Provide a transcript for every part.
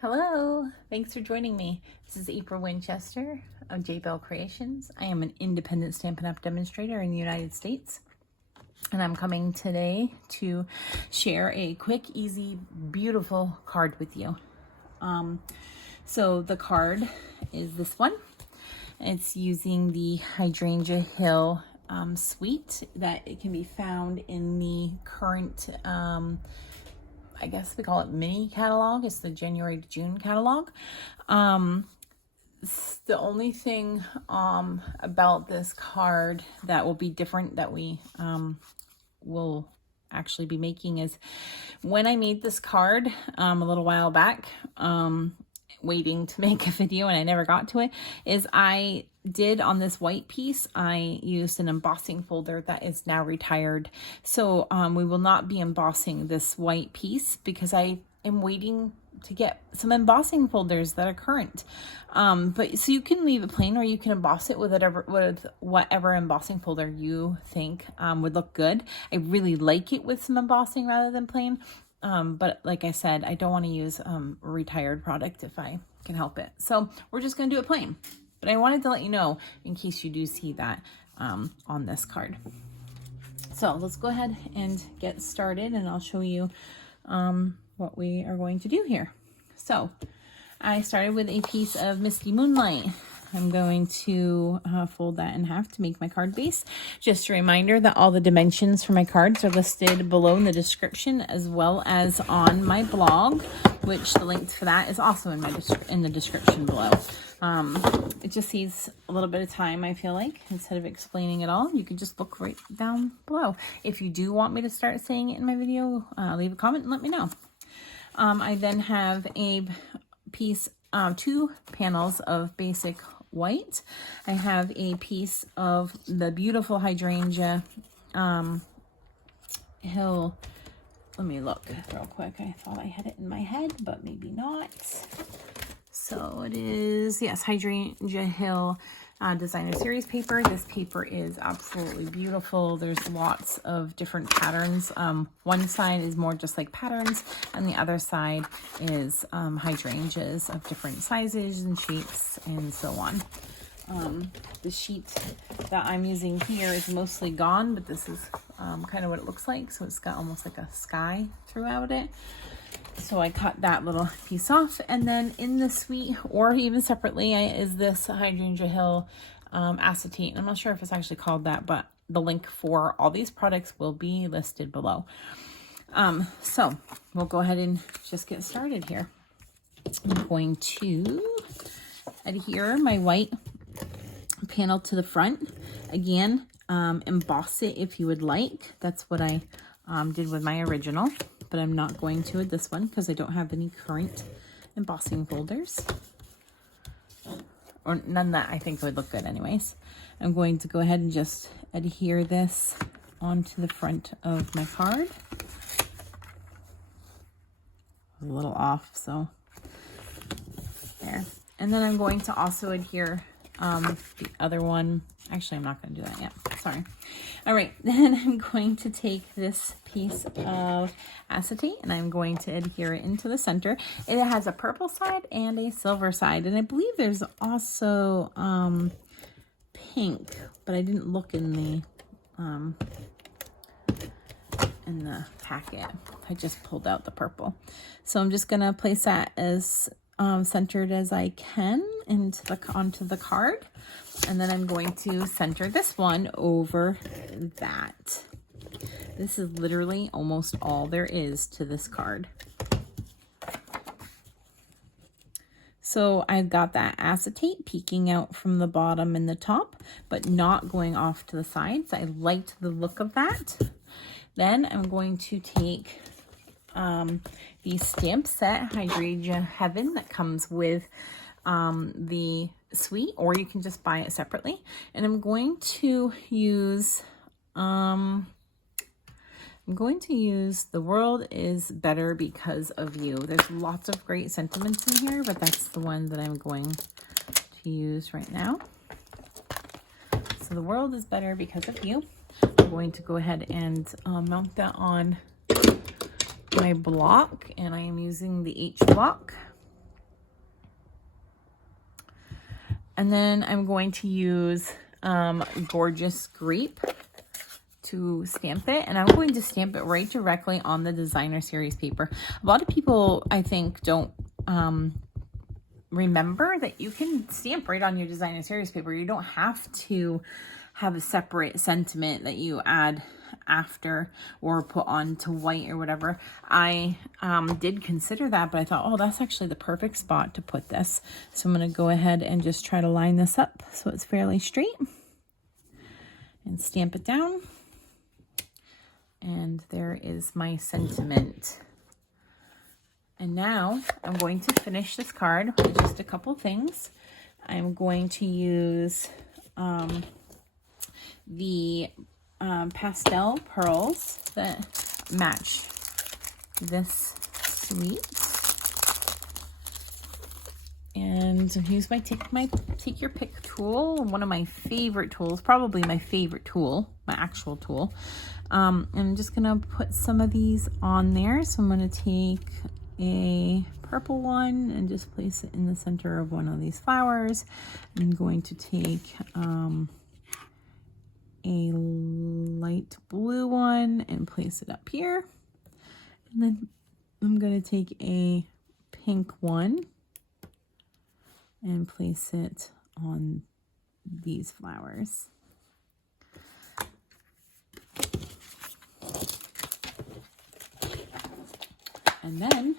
Hello, thanks for joining me. This is April Winchester of J-BEL Creations. I am an independent Stampin' Up! Demonstrator in the United States. And I'm coming today to share a quick, easy, beautiful card with you. So the card is this one. It's using the Hydrangea Hill Suite that it can be found in the current I guess we call it mini catalog. It's the January to June catalog. The only thing about this card that will be different that we will actually be making is when I made this card a little while back, waiting to make a video and I never got to it, is I did on this white piece, I used an embossing folder that is now retired. So we will not be embossing this white piece because I am waiting to get some embossing folders that are current. But so you can leave it plain or you can emboss it with whatever embossing folder you think would look good. I really like it with some embossing rather than plain. But like I said, I don't want to use a retired product if I can help it. So we're just going to do it plain. But I wanted to let you know in case you do see that on this card. So let's go ahead and get started and I'll show you what we are going to do here. So I started with a piece of Misty Moonlight. I'm going to fold that in half to make my card base. Just a reminder that all the dimensions for my cards are listed below in the description as well as on my blog, which the link for that is also in the description below. It just saves a little bit of time, I feel like. Instead of explaining it all, you can just look right down below. If you do want me to start saying it in my video, leave a comment and let me know. I then have a piece, 2 panels of basic white. I have a piece of the beautiful Hydrangea Hill. Let me look real quick. I thought I had it in my head, but maybe not. So it is, yes, Hydrangea Hill Designer Series paper. This paper is absolutely beautiful. There's lots of different patterns. One side is more just like patterns, and the other side is hydrangeas of different sizes and shapes and so on. The sheet that I'm using here is mostly gone, but this is kind of what it looks like. So it's got almost like a sky throughout it. So I cut that little piece off, and then in the suite or even separately is this Hydrangea Hill Acetate. I'm not sure if it's actually called that, but the link for all these products will be listed below. So we'll go ahead and just get started here. I'm going to adhere my white panel to the front. Again, emboss it if you would like. That's what I did with my original. But I'm not going to with this one because I don't have any current embossing folders. Or none that I think would look good anyways. I'm going to go ahead and just adhere this onto the front of my card. A little off, so there. And then I'm going to also adhere the other one. Actually, I'm not going to do that yet. Sorry. All right, then I'm going to take this piece of acetate and I'm going to adhere it into the center. It has a purple side and a silver side, and I believe there's also pink, but I didn't look in the packet. I just pulled out the purple. So I'm just going to place that as centered as I can onto the card. And then I'm going to center this one over that. This is literally almost all there is to this card. So I've got that acetate peeking out from the bottom and the top, but not going off to the sides. I liked the look of that. Then I'm going to take the stamp set Hydrangea Heaven that comes with the suite, or you can just buy it separately. And I'm going to use The World is Better Because of You. There's lots of great sentiments in here, but that's the one that I'm going to use right now. So The World is Better Because of You. I'm going to go ahead and mount that on my block, and I am using the H block. And then I'm going to use Gorgeous Grape to stamp it, and I'm going to stamp it right directly on the designer series paper. A lot of people, I think, don't remember that you can stamp right on your designer series paper. You don't have to have a separate sentiment that you add after or put on to white or whatever. I did consider that, but I thought, oh, that's actually the perfect spot to put this. So I'm going to go ahead and just try to line this up so it's fairly straight and stamp it down. And there is my sentiment. And now I'm going to finish this card with just a couple things. I'm going to use the pastel pearls that match this suite. And use my take your pick tool, one of my favorite tools, probably my favorite tool, my actual tool. And I'm just gonna put some of these on there. So I'm gonna take a purple one and just place it in the center of one of these flowers. I'm going to take a light blue one and place it up here. And then I'm going to take a pink one and place it on these flowers. And then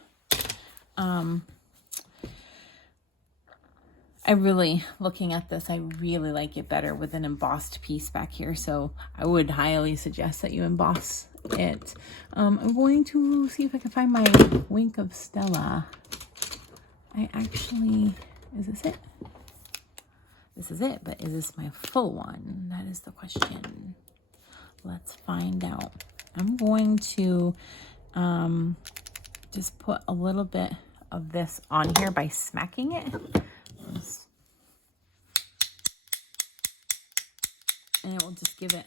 looking at this, I really like it better with an embossed piece back here. So I would highly suggest that you emboss it. I'm going to see if I can find my Wink of Stella. Is this it? This is it, but is this my full one? That is the question. Let's find out. I'm going to just put a little bit of this on here by smacking it. And it will just give it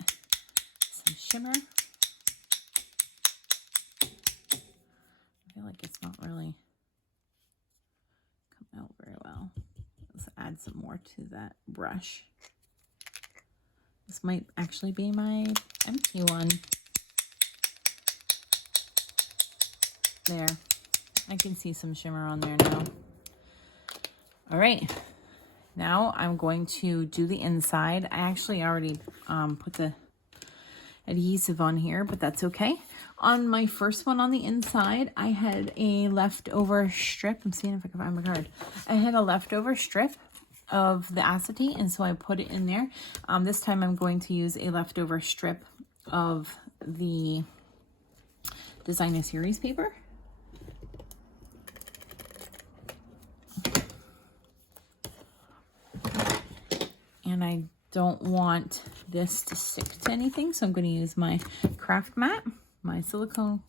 some shimmer. I feel like it's not really come out very well. Let's add some more to that brush. This might actually be my empty one. There. I can see some shimmer on there now. All right. Now I'm going to do the inside. I actually already put the adhesive on here, but that's okay. On my first one on the inside, I had a leftover strip. I'm seeing if I can find my card. I had a leftover strip of the acetate, and so I put it in there. This time I'm going to use a leftover strip of the designer series paper. And I don't want this to stick to anything, so I'm going to use my craft mat, my silicone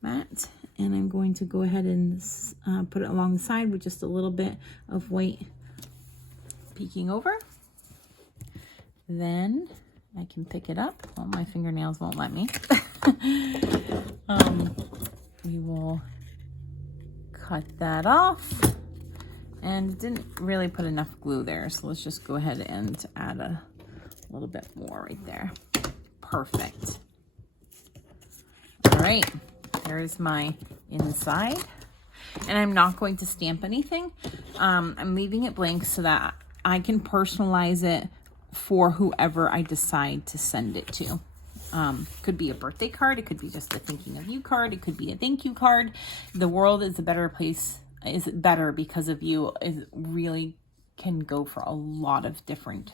mat, and I'm going to go ahead and put it along the side with just a little bit of white peeking over. Then I can pick it up. Well, my fingernails won't let me. We will cut that off. And didn't really put enough glue there, so let's just go ahead and add a little bit more right there. Perfect. All right, there's my inside. And I'm not going to stamp anything. I'm leaving it blank so that I can personalize it for whoever I decide to send it to. Could be a birthday card. It could be just a thinking of you card. It could be a thank you card. The world is a better place. Is better because of you. It really can go for a lot of different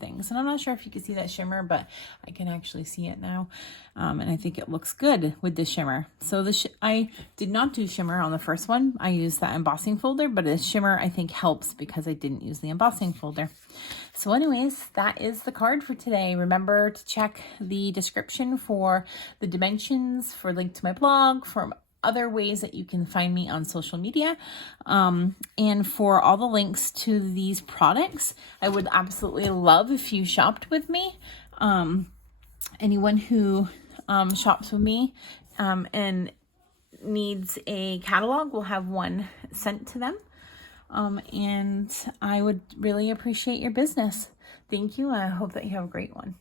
things. And I'm not sure if you can see that shimmer, but I can actually see it now. And I think it looks good with the shimmer. So I did not do shimmer on the first one. I used that embossing folder, but the shimmer I think helps because I didn't use the embossing folder. So anyways, that is the card for today. Remember to check the description for the dimensions, for link to my blog, for other ways that you can find me on social media, and for all the links to these products. I would absolutely love if you shopped with me. Anyone who shops with me and needs a catalog will have one sent to them. And I would really appreciate your business. Thank you. I hope that you have a great one.